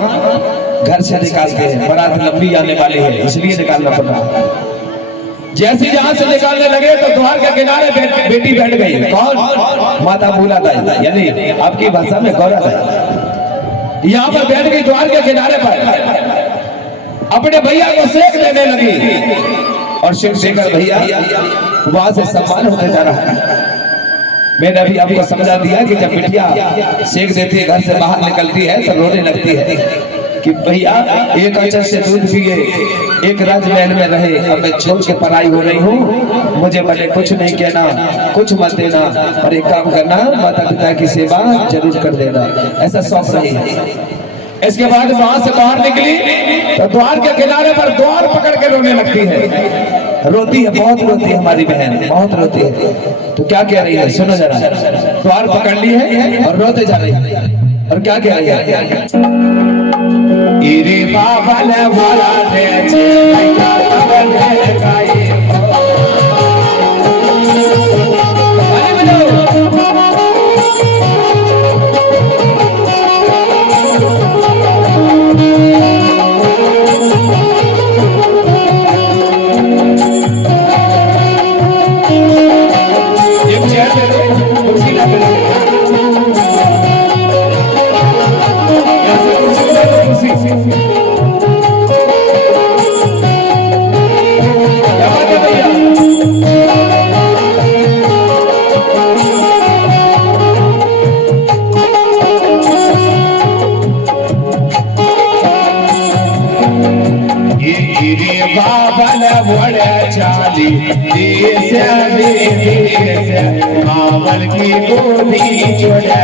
घर से निकालते हैं। बारात लंबी आने वाली है इसलिए निकालना पड़ रहा है। जैसे जहां से निकालने लगे तो द्वार के किनारे बेटी बैठ गई। कौन? माता भूला था, यानी आपकी भाषा में गौरा था। यहाँ पर बैठ गई द्वार के किनारे पर, अपने भैया को सेक देने लगी और सेक देकर भैया वहां से सम्मान होने जा रहा है। मैंने अभी आपको समझा दिया कि जब बिटिया सेक देती है घर से बाहर निकलती है तो रोने लगती है कि भैया एक आंचल से दूध पिए, एक राजमहल में रहे, अब मैं छोड़ के पराई हो रही हूँ, मुझे भले कुछ नहीं कहना, कुछ मत देना, और एक काम करना, माता पिता की सेवा जरूर कर देना, ऐसा सौंप रही है। इसके बाद वहां से बाहर निकली तो द्वार के किनारे पर द्वार पकड़ के रोने लगती है। रोती है, बहुत रोती है हमारी बहन, बहुत रोती है। तो क्या कह रही है सुनो जरा, द्वार पकड़ ली है और रोते जा रही है। और क्या कह रही है, इरे बाबा ने बोला रे भैया तब ने गाई बाबन बड़े चाली देश मावल की गोदी छोड़ जा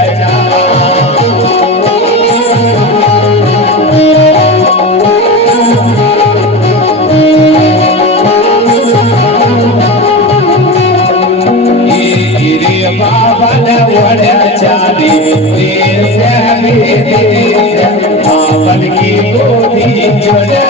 बाबन बड़े चाली देश मावल की गोदी छोड़ जा।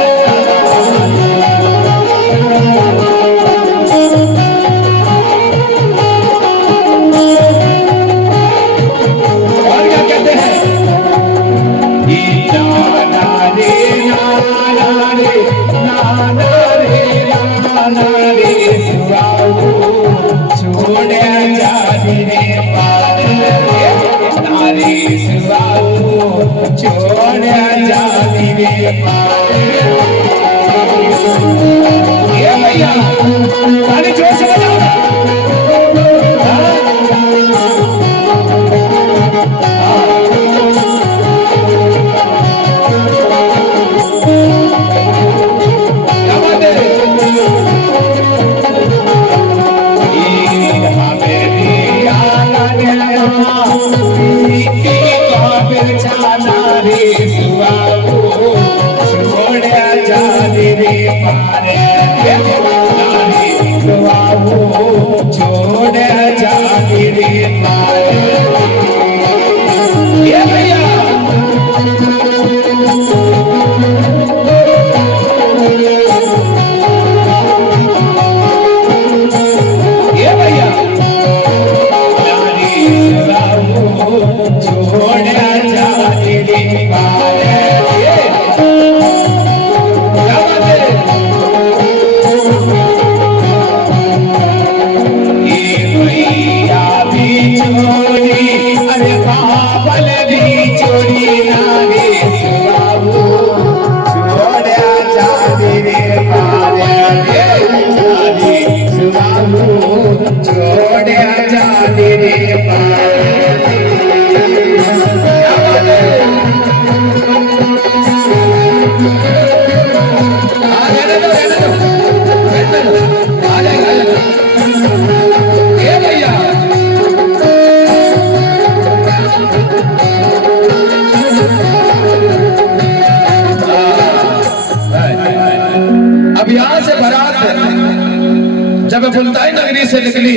जब मुल्ताई नगरी से निकली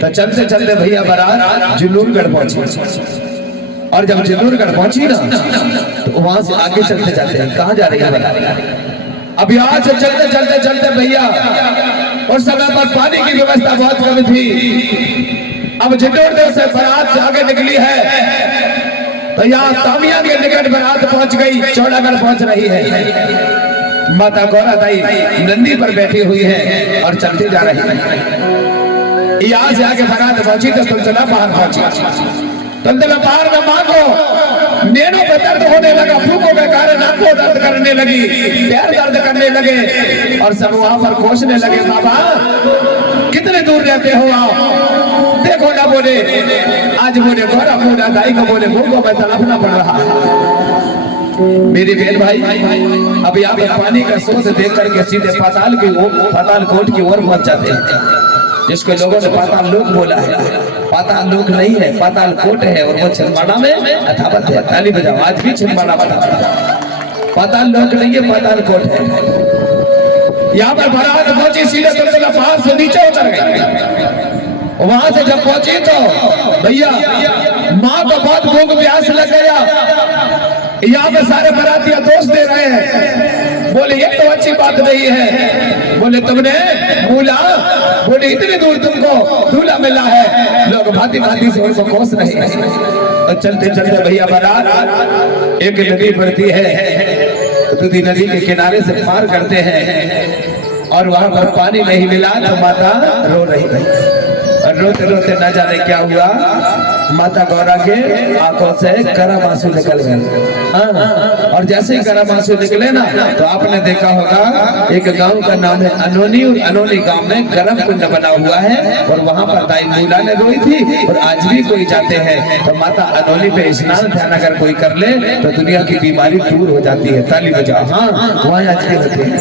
तो चलते चलते भैया बारात जुलूरगढ़ पहुंची। और जब जुलूरगढ़ पहुंची ना तो वहां से आगे चलते जाते हैं, कहाँ जा रही है बारात। अब यहाँ से चलते चलते चलते भैया उस समय पर पानी की व्यवस्था बहुत कम थी। अब जिंदौर से बारात आगे निकली है तो यहाँ तामिया के निकट बारात पहुंच गई, चौड़ागढ़ पहुंच रही है। माता गौरा दाई नंदी पर बैठी हुई है और चलती जा रही है। यहाँ से आगे बारात पहुंची तो तुलतला पहाड़ पहुंची। तुलतला पहाड़ में मां को नैनों पे दर्द होने लगा, फूकों के कारण आंखों दर्द करने लगी, पैर दर्द करने लगे और सब वहां पर कोसने लगे, बाबा कितने दूर रहते हो आप, देखो ना बोले आज बोले गौरा गौरा दाई को बोले भूखों में तड़पना पड़ रहा है। मेरे बहन भाई अब यहाँ पे पानी का सोच देख करके सीधे पाताल कोट की ओर पहुंच जाते हैं, जिसको लोगों ने पाताल लोक बोला है। पाताल लोक नहीं है, पाताल कोट है और वो छिंदवाड़ा में यथावत है। ताली बजाओ, आज भी छिंदवाड़ा पाताल लोक नहीं है, पाताल कोट है। यहाँ पर बारात पहुंची, सीधे सिलसिला पहाड़ से नीचे उतर गई। वहां से जब पहुंची तो भैया माँ को बहुत भूख प्यास लग गया। यहाँ पे सारे बारातिया दोस्त दे रहे हैं, बोले ये तो अच्छी बात नहीं है। बोले तुमने मूला, बोले इतनी दूर तुमको दूल्हा मिला है। लोग भांति भांति से उनको कोस रहे हैं। और चलते चलते भैया बारात एक नदी पड़ती है, दूधी नदी के किनारे से पार करते हैं और वहां पर पानी नहीं मिला तो माता रो रही थी। और रोते रोते न जाने क्या हुआ, माता गौरा के आंखों से गरम आंसू निकल गए। और जैसे ही गरम आंसू निकले ना तो आपने देखा होगा एक गांव का नाम है अनोनी, और अनोनी गांव में गरम कुंड बना हुआ है और वहां पर दाई मूला ने रोई थी। और आज भी कोई जाते हैं तो माता अनोनी पे स्नान ध्यान अगर कोई कर ले तो दुनिया की बीमारी दूर हो जाती है। ताली बजाओ। हाँ, वहाँ आज भी होते हैं।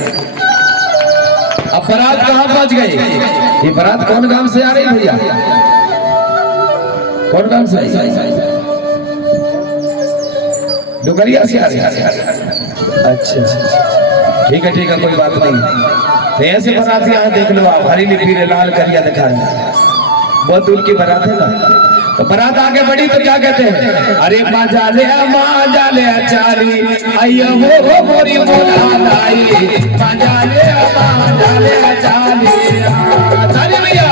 अब बारात कहाँ पहुंच गई? ये बारात कौन गांव से आ रही भैया? कौन गांव से? डुगरिया से आ रही है। अच्छा, ठीक है, कोई बात नहीं। तो ऐसे बारात यहाँ देख लो आप, हरी लिपि लाल करिया दिखा है, बहुत दूर की बारात है ना। तो बारात आगे बढ़ी तो क्या कहते हैं? अरे माजा ले चाली, आइयो वो मोरी मोला लाई, माजा ले चाली। ताली भैया।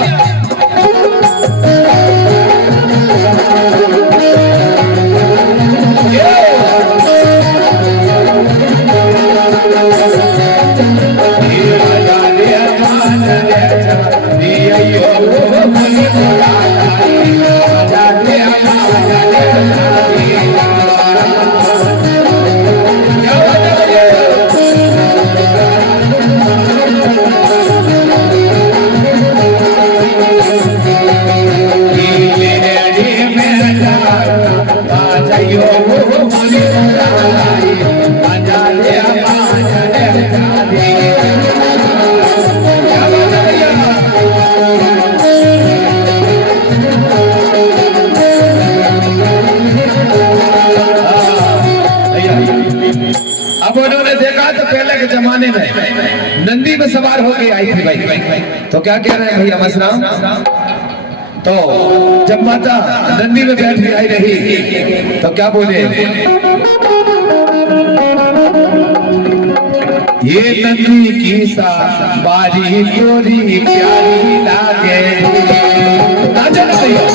अब उन्होंने देखा तो पहले के जमाने में नंदी में सवार होके आई थी भाई। तो क्या कह रहे हैं भैया मसराम? तो जब माता नंदी में बैठ के आई रही तो क्या बोले? ये नंदी की सवारी तोरी प्यारी लागे। नाचो ना भैया।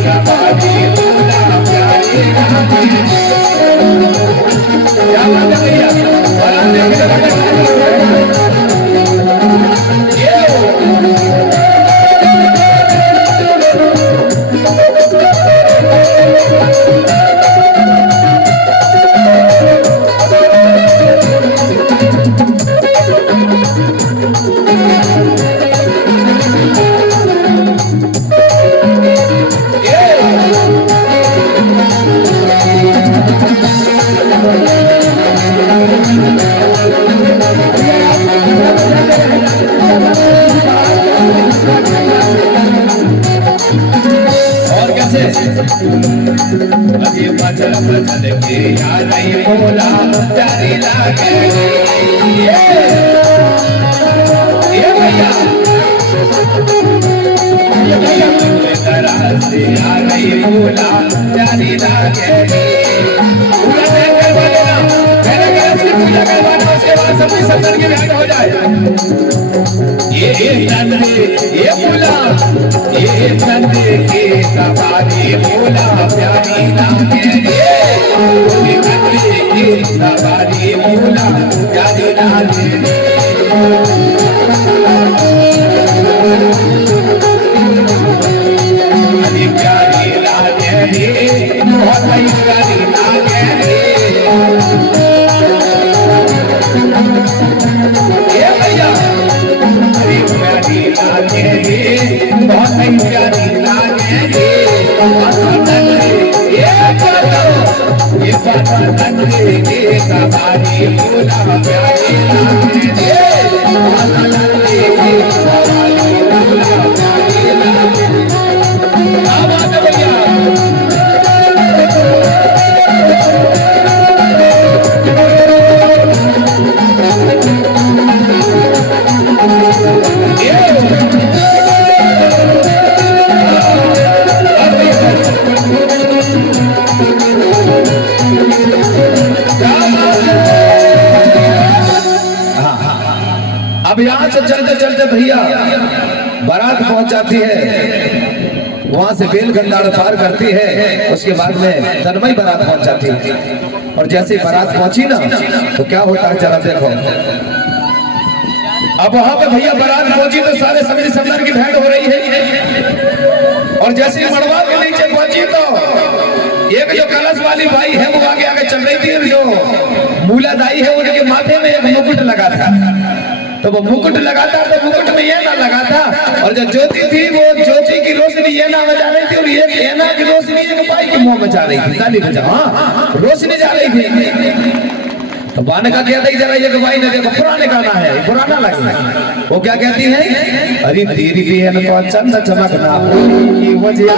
सवारी ये बाबा नंदी के सवारी फूला प्यारे ये बाबा नंदी के सवारी फूला प्यारे आवाज भैया अब यहाँ से चलते चलते भैया बारात पहुंच जाती है, वहां से बेल गंडार पार करती है, उसके बाद में तन्मय बारात पहुंच जाती है। और जैसे ही बारात पहुंची ना तो क्या होता है जरा देखो। अब वहां पे भैया बारात पहुंची तो सारे सगड़ी समदर की भेंट हो रही है। और जैसे ही मड़वा के नीचे पहुंची तो एक जो कलश वाली भाई है वो आगे आगे चल रही थी, जो मूलादाई है उनके माथे में एक मुकुट लगा था। तो वो मुकुट लगाता तो मुकुट में ये ना लगा था, और जो ज्योति थी वो ज्योति की रोशनी ये ना बजा रही थी, और ये ना की रोशनी एक भाई के मुंह में जा रही थी। ताली बजा, हाँ रोशनी जा रही थी। तो बाने का कहता है जरा ये भाई ने देखो पुराने गाना है, पुराना लगा। वो क्या कहती है, अरे तेरी बहन को चंद चमकना की वजह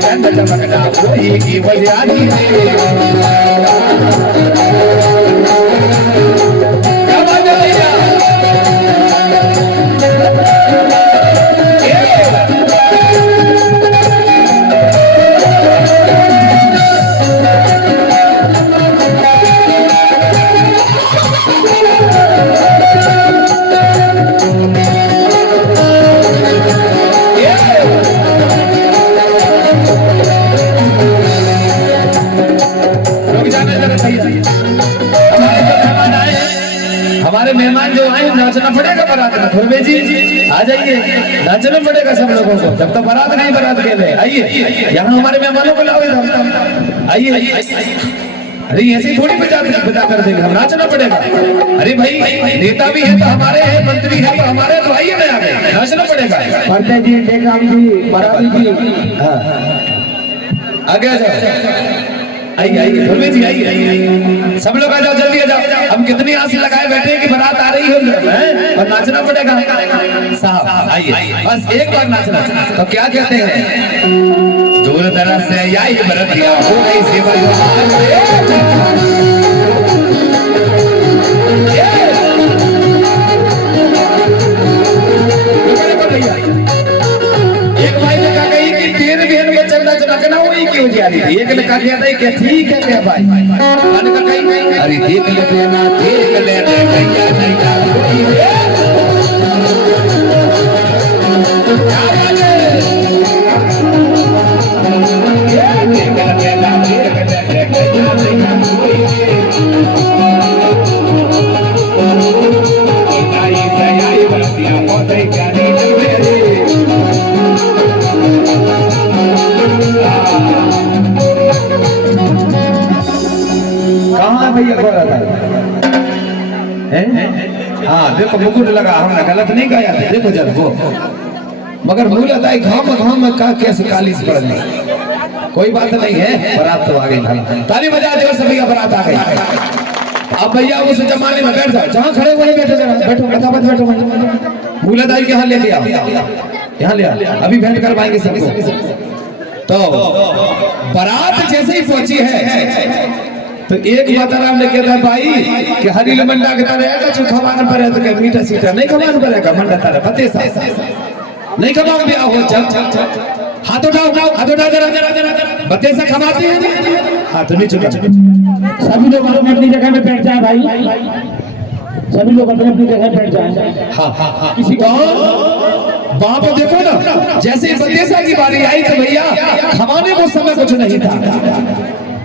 चंद चमकना कोई की वजह हमारे मेहमान जो आए नाचना पड़ेगा बारात में। खुरबे जी आ जाइए, नाचना पड़ेगा सब लोगों को, जब तक बारात नहीं बारात के लिए। आइए यहाँ हमारे मेहमानों को लाओ, आइए। अरे ऐसे थोड़ी बजा कर देंगे, हम नाचना पड़ेगा। अरे भाई नेता भी है तो हमारे हैं, मंत्री है तो हमारे, तो आइए ना आगे नाचना पड़ेगा। जी टेकाम जी बाराती जी आगे आ जाओ, आइए आइए धर्मे जी आइए, सब लोग आ जाओ, जल्दी आ जाओ। हम कितनी आस लगाए बैठे हैं कि बारात आ रही है और नाचना पड़ेगा साहब। आइए बस एक बार नाचना। तो क्या कहते हैं, दूर दराज से आई बरतिया हो गई सेवा। एक भाई ने कहा कि तेरे बहन को चंदा चमकना वही क्यों जा रही थी। एक ने कहा कि ठीक है क्या भाई, अरे देख ले बेना देख ले भैया बोल रहा था। हाँ देखो मुकुट लगा, हमने गलत नहीं कहा था। देखो जब वो मगर मूल अदाई घाम में का कैसे कालिस पड़ गई, कोई बात नहीं है। बारात तो आ गई भाई, ताली बजा जोर से भैया बारात आ गई। अब भैया उस जमाने में बैठ जाओ, जहाँ खड़े वहीं बैठो, बैठो कथा मत बैठो। मूल अदाई के यहाँ लेके आओ, यहाँ ले आओ, अभी भेंट करवाएंगे सबको। तो बारात जैसे ही पहुंची है तो एक माताराम ने कहता है भाई कि हरी मंडा के रहेगा जो खवान पर है तो क्या मीठा सीठा नहीं खवान पर रहेगा, मंडा तारा पते सा नहीं खवाओ ब्याह हो। जब हाथ उठाओ जरा बते से खवाते हैं, हाथ नीचे कर। सभी लोग अपनी जगह में बैठ जाए भाई, सभी लोग अपनी जगह बैठ जाए। हाँ किसी को वहां पर देखो ना, जैसे बतेसा की बारी आई तो भैया खवाने को समय कुछ नहीं था।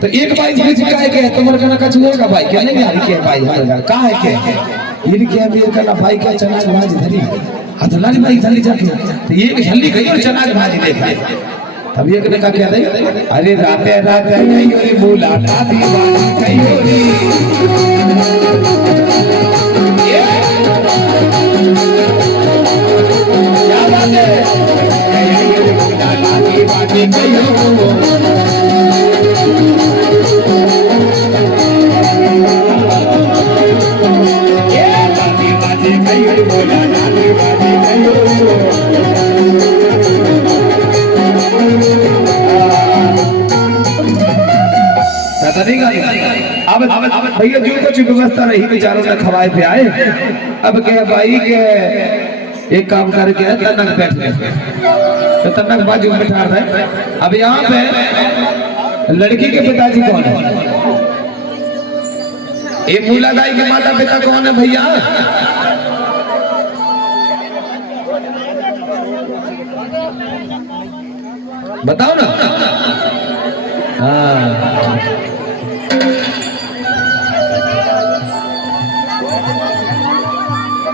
तो एक भाई जी कहे के तुम्हारे कहना का चुनेगा भाई क्या नहीं यार के भाई का है के ये क्या भी कहना भाई क्या चना भाजी धरी हथलानी भाई धरी जाके तो ये जल्दी गई और चना भाजी देखा। तब एक ने कहा क्या नहीं, अरे राते राते गई और मुलाकात दीवानी गई और बाजी कयो ये बाजी कयो बोला नानी बाजी कयो अब भैया जो कुछ व्यवस्था रही बेचारों ने खवाए पे आए। अब कहे भाई के एक काम करके तनक बैठ गए तो तनक बाजू में बैठा रहे। अब यहाँ पे लड़की के पिताजी कौन है? ये मूलादाई के माता पिता कौन है भैया? बताओ ना। हाँ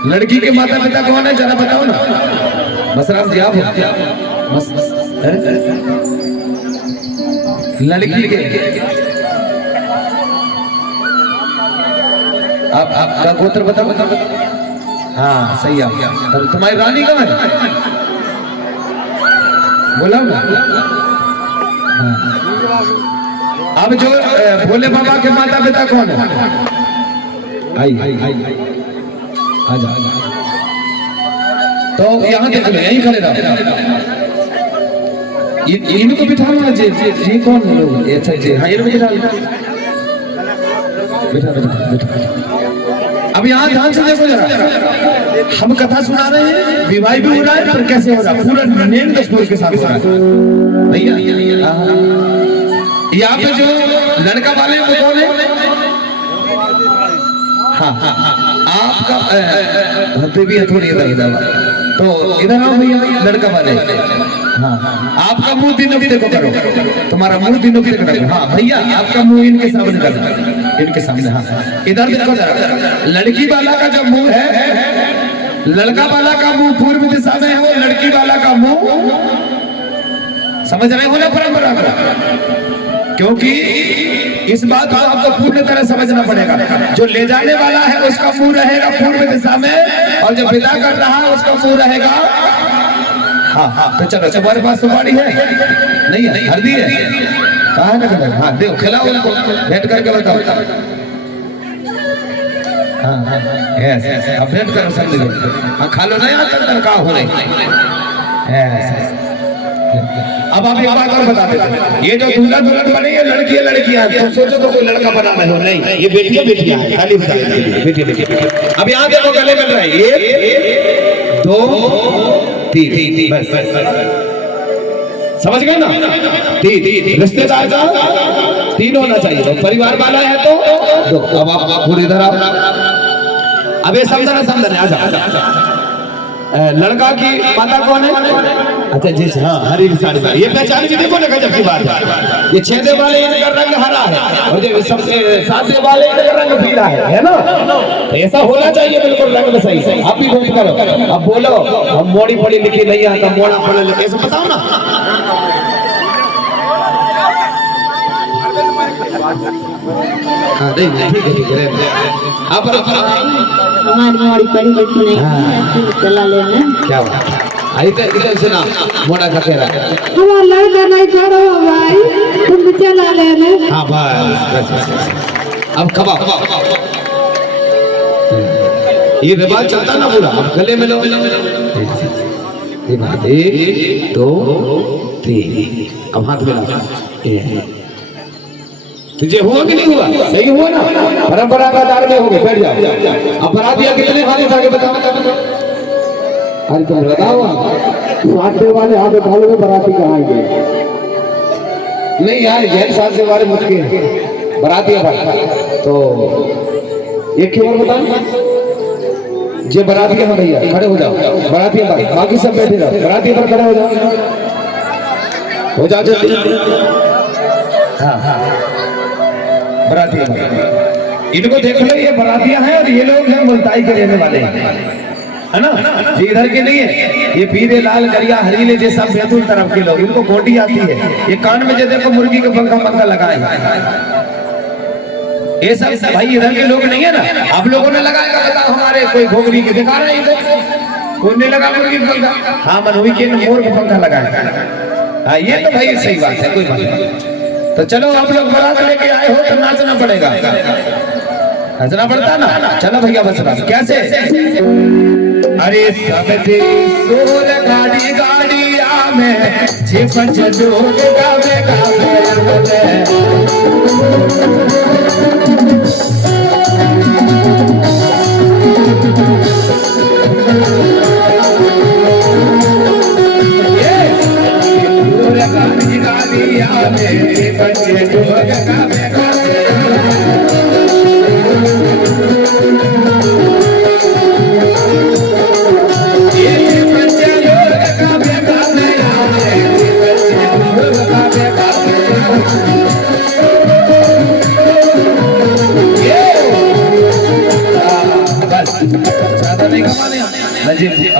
लड़की के माता पिता कौन है जरा बताओ ना। बसराम जी आप बस लड़की के आपका गोत्र बताओ। हाँ सही है। तुम्हारी रानी कहाँ है? बोला ना। हाँ। अब जो भोले बाबा के माता पिता कौन है? आई आजा। तो यहाँ देख लो यहीं खड़े रहो। इनको बिठाना जी कौन है लोग? अच्छा जी हाँ इनको बिठा बिठा। अब यहाँ ध्यान से देखो जरा। हम कथा सुना रहे हैं, विवाह भी हो रहा है, पर कैसे हो रहा है? पूरा नेम दस्तूर के साथ हो रहा है भैया। यहाँ पे जो लड़का वाले वो कौन है? हाँ हाँ आपका देवी थोड़ी इधर तो इधर आओ भैया लड़का वाले। हाँ आपका मुंह तीनों देखो करो। तुम्हारा मुंह तीनों की करो। हाँ भैया आपका मुंह इनके सामने करो। इनके सामने हाँ इधर देखो जरा। लड़की वाला का जो मुंह है, लड़का वाला का मुंह पूर्व दिशा में है, वो लड़की वाला का मुंह समझ रहे हो ना परंपरा। क्योंकि इस बात को आपको पूर्ण तरह समझना पड़ेगा। जो ले जाने वाला है उसका मुंह रहेगा पूर्व दिशा में, और जो विदा कर रहा है उसका मुंह रहेगा। हाँ हाँ तो चलो तुम्हारे पास सुपारी है? नहीं है, हल्दी है। कहाँ है? हाँ दो खिलाओ उनको, भेंट करके बताओ। हाँ हाँ यस अब भेंट करो सब लोग। हाँ खा लो ना यहाँ तक का हो रही। अब आप एक बात और बता देते हैं, ये जो दूल्हा दुल्हन बने ये लड़की है लड़कियां, तुम सोचो तो कोई लड़का बना रहे हो? नहीं, ये बेटियां बेटियां हैं, खाली बता देते बेटी बेटी। अब यहाँ देखो गले मिल रहा है, 1 2 3 बस समझ गए ना? 3 रिश्तेदार का 3 होना चाहिए, तो परिवार वाला है तो 2। अब आप पूरी इधर आओ। अब ये समझना आ जाओ। लड़का की माता कौन है? अच्छा जी हाँ हरी साड़ी। ये पहचान की देखो ना गजब की बात है। ये 6 देव वाले इनका रंग हरा है, और जो सबसे 7 देव वाले इनका रंग पीला है ना? तो ऐसा होना चाहिए बिल्कुल रंग में सही। आप भी भेंट करो। अब बोलो हम मोड़ी पड़ी लिखी नहीं आता, मोड़ा पड़ा लिखी, ऐसा बताओ ना। हाँ ठीक है। आप हमारी मोड़ी पड़ी लिखी नहीं चला लेना। क्या बात आई तो इधर से ना मोड़ा का तेरा हमारा लड़का नहीं करो भाई, तुम चला लेना। हाँ बस अब खबा ये रिवाज चलता ना पूरा। अब गले में लो। 1 2 3 अब हाथ में ला। तुझे हुआ कि नहीं हुआ? सही हुआ ना? परंपरा का दार में हो गए। बैठ जाओ। अब बरातियां कितने खाली था के बताओ। अरे तुम बताओ 7 देव वाले हाथ उठाओ में बराती कहाँ आएंगे? नहीं यार जैन 7 देव वाले मुश्किल बरातियां भाई। तो एक की और बताओ जे बरातियां हैं भैया खड़े हो जाओ। बरातियां भाई बाकी सब बैठे रहो। बरातियां पर खड़े हो जाओ जल्दी। हाँ बरातियां इनको देख लो, ये बरातियां हैं और ये लोग हैं मुल्ताई के रहने वाले है ना? ये इधर के नहीं है, ये पीरे लाल गरिया हरीले जैसा बैतूल तरफ के लोग, इनको गोटी आती है। ये कान में जो देखो मुर्गी का पंखा लगाए, ये सब भाई इधर के लोग नहीं है ना। आप लोगों ने लगाएगा बताओ, हमारे कोई घोगरी के दिखा रहे हैं? कौन ने लगा मुर्गी का पंखा? हाँ मनोई के मोर का पंखा लगाया। हाँ ये तो भाई सही बात है, कोई बात नहीं। तो चलो आप लोग बारात लेके आए हो तो नाचना पड़ेगा, नाचना पड़ता ना। चलो भैया बस बस कैसे? अरे सब दे सोर गाड़ी गाड़िया में जे पंच लोग गावे गावे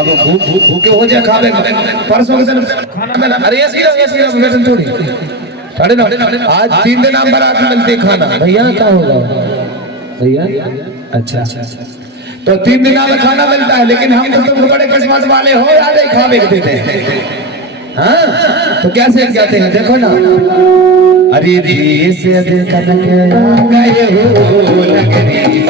अब भूखे हो जाए खावे परसों के दिन खाना में अरे ऐसी वेतन थोड़ी साढ़े नौ आज 3 दिन हम बारात मिलती खाना भैया क्या होगा भैया? अच्छा तो 3 दिन में खाना मिलता है, लेकिन हम तो बड़े किस्मत वाले हो याद ही खावे देते हैं। हाँ तो कैसे कहते हैं देखो ना, अरे रे से देखन के गए हो लगरी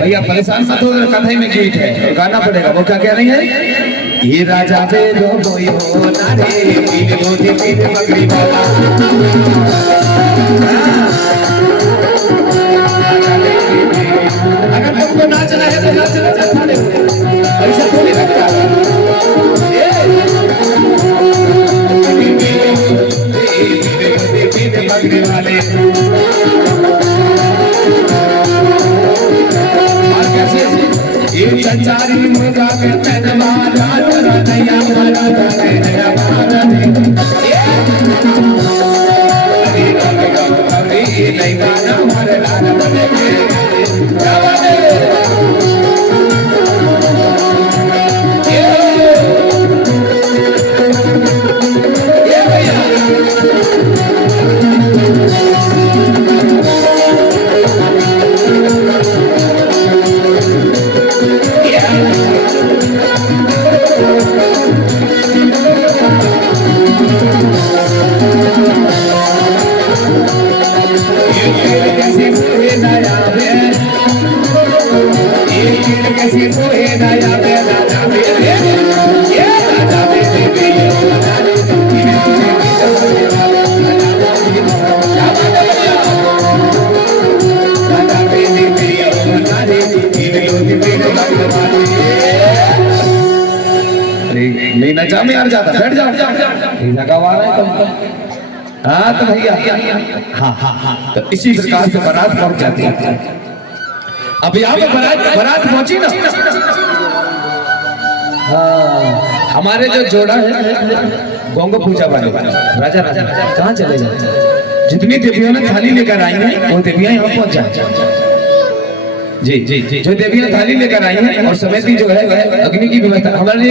भैया परेशान मत हो, कथई में गीत है गाना पड़ेगा। वो क्या कह रही है? ये राजा बेलो कोई हो ना रे पीर मोती पीर बकरी बाबा, अगर तुमको नाचना है तो नाचना चाहते हो, ऐसा थोड़ी लगता बकरी वाले संचारी मुर्गा के तनवारा तेरा नया मारा रे नया मारा रे ये रंग कभी नहीं गाना हमारे लाना बने नहीं नचा में यार, जाता बैठ जाओ, लगा हुआ है हाँ तो भैया हाँ तो इसी प्रकार से बारात पहुंच जाती है। अब यहाँ पे बारात पहुंची ना, हाँ हमारे जो जोड़ा है गोंगो पूजा वाले राजा कहाँ चले जाते, जितनी देवियों ने थाली लेकर आई हैं वो देवियां यहाँ पहुंच जाए। जी जी जी जो देवियां थाली लेकर आई हैं और समिति जो है अग्नि की व्यवस्था हमारे